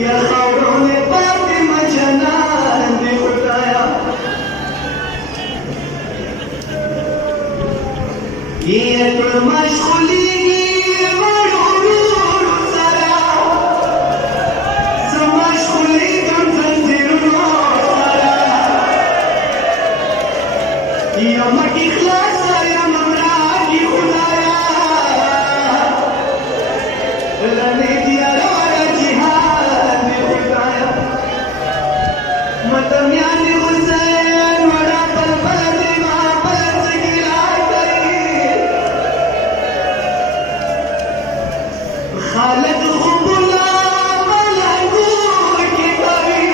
या खौरों ने फातिमा जनान दे खुदाया ये तो मशगूली या मटी खलासा या ममरा की खुदाया लने दिया रोया जिहाद ने खुदाया मतम यानी हुसैन वड़ा पल पल दिमा पल से गिरा करी खालिद खुबुला मलकूर की करी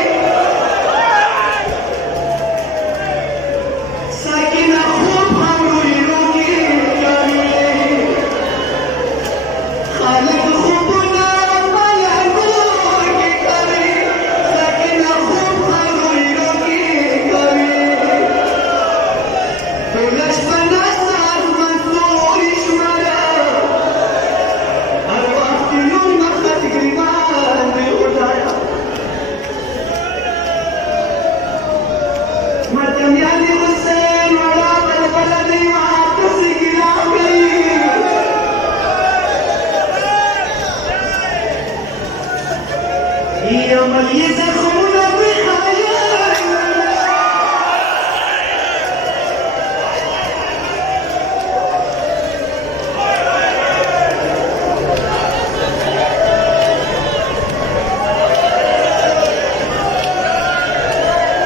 सकीना खूब हमरुइरों की करी खालिद खुबुला मलकूर की करी सकीना खूब हमरुइरों की करी तुलश बना साथ मंसूर इश्मरा हर वक्त यूं नखत गिरबान ने उठाया मतम यानी हुसैन वड़ा पल पल दिमा पल से गिरा गई ये अमल ये जख्म न बिखाया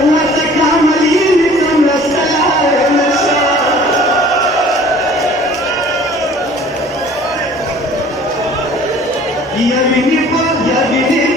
وتكامل ينزم للسلام يا بني